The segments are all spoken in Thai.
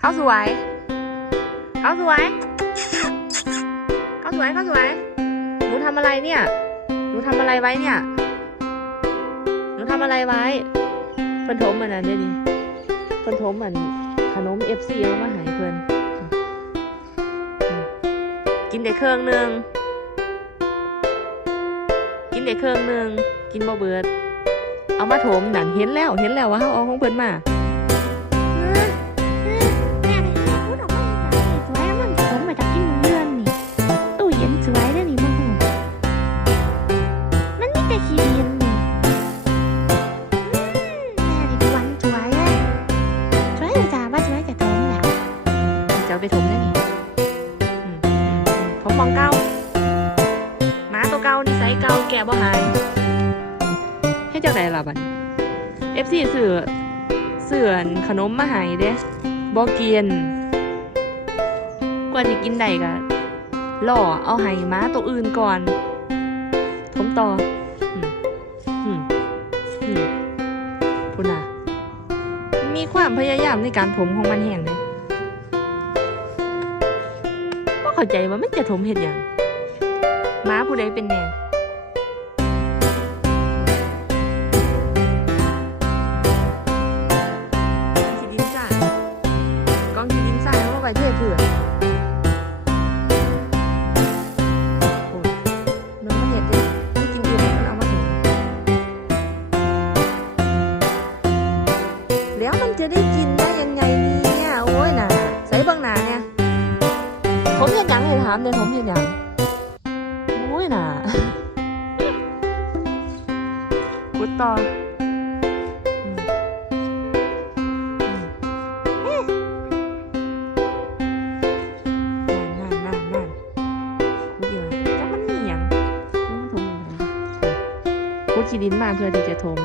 เขาสวยเขาสวยเขาสวยเขาสวย หนูทำอะไรเนี่ย หนูทำอะไรไว้เนี่ย หนูทำอะไรไว้เพิ่นทมมันอันเดี๋ยวนี้เพิ่นทมมันขนมเอฟซีเอามาใหายเพิ่นอืมกินได้เครื่องหนึงกินได้เครื่องหนึงกินบ่เบิด เอามาถมนั่นเห็นแล้ว เห็นแล้วว่าเขาเอาของเพิ่นมา ให้เจ้าใดล่ะบัดเอฟซีเสือเสือนขนมมาหายเด้บ่กินกว่าจะกินได้ก็ล่อเอาให้หมาตัวอื่นก่อนถมต่ออืมอืมพุ่นน่ะ มีความพยายามในการถมของมันแห่งเลยก็เข้าใจว่ามันจะถมเห็ดอย่างม้าผู้ใดเป็นแน่ามเดี๋ยวผมเห็นหยังโอ้ยน่ะกุดต่ออืมอืมนั่นนั่นนั่นนั่นคุดอยู่นะแล้วมันมีหยังมันถมยังไงคุดขี้ดินมาเพื่อที่จะถม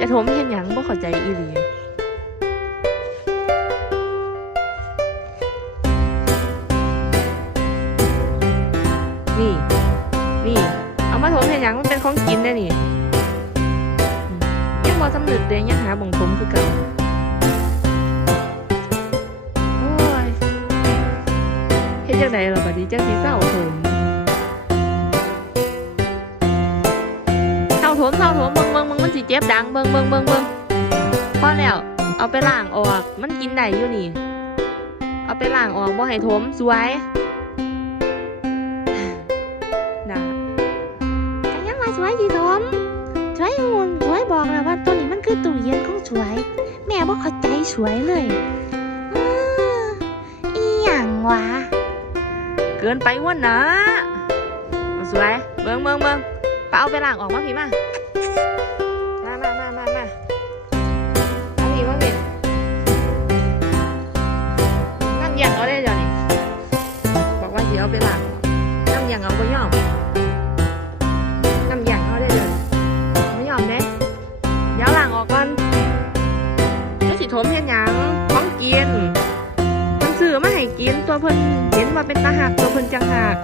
จะถมเห็นหยังบ่เข้าใจอีหลี นี่ นี่ เอามาถมเห็นหยังมันเป็นของกินได้นี่ยังบ่สำนึกเด้ยังหาบ่งถมคือเก่าโอ้ยเฮ็ดจังไดล่ะบัดนี้จังสิเศร้าถมเศร้าถมเศร้าถมเบิ่งเบิ่งเบิ่งมันสิเจ็บดังเบิ่งเบิ่งเบิ่งเบิ่งพอแล้ว เอาไปล้างออก มันกินได้อยู่นี่ เอาไปล้างออกบ่ให้ถมสวย ยังมาสวยดีทอมสวยมูลสวยบอกแล้วว่าตัวนี้มันคือตู้เย็นของสวย แม่บอกเข้าใจสวยเลยอ้าอีหยังวะ เกินไปวะนะเอาสวยเบิ้งเบิ้งเบิ้งไปเอาไปล้างออกมาพี่มา นตัวเพิ่นเห็นว่าเป็นตาหักตัวเพิ่นจังหัก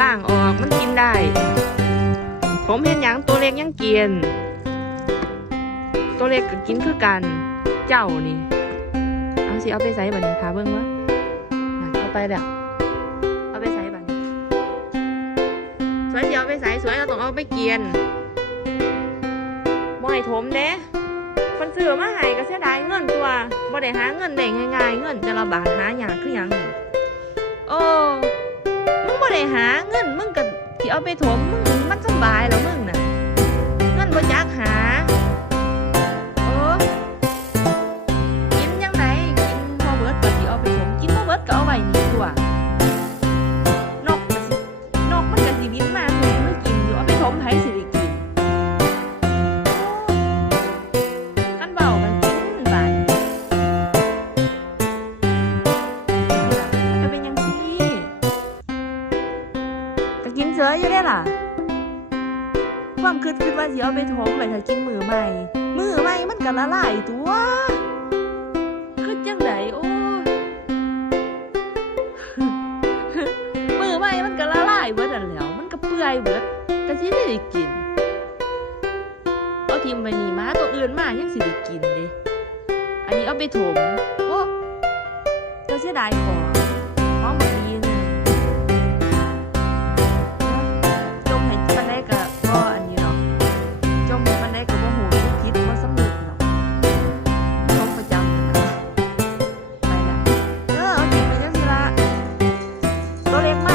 ล่างออกมันกินได้ ผมเห็นหยังตัวเล็กยังเกินตัวเล็กก็กินคือกัน เจ้านี่ เอาสิเอาไปใส่บันี้ค่ะเบิ่งว่าเอาไปแล้วเอาไปใส่บัดนี้สวยสิเอาไปใส่สวยเราต้องเอาไปเกียนบ่ให้ถมเด้ คนซื้อมาให้ก็เสียดายเงินตัวบ่ได้หาเงินได้ง่ายๆ เงินแต่ละบาทหายากคือหยังนี่โอ้มึงบ่ได้หาเงินมึงก็สิเอาไปถมมึงมันสบายแล้วมึงน่ะ ก็กินเสืออยู่ได้ล่ะ ความคิดคิดว่าสิเอาไปทมไปถ้ากินมือใหม่ มือใหม่มันก็ละลายตัวคิดจังไดโอ้มือใหม่มันก็ละลายเบิดอันแหล้ว มันก็เปื่อยเบิดก็สิได้กิน เอาทิมไปนี่มาตัวอื่นมายังสิได้กินเด้อันนี้เอาไปถมโอ้เจ้าเสียดายของ ไ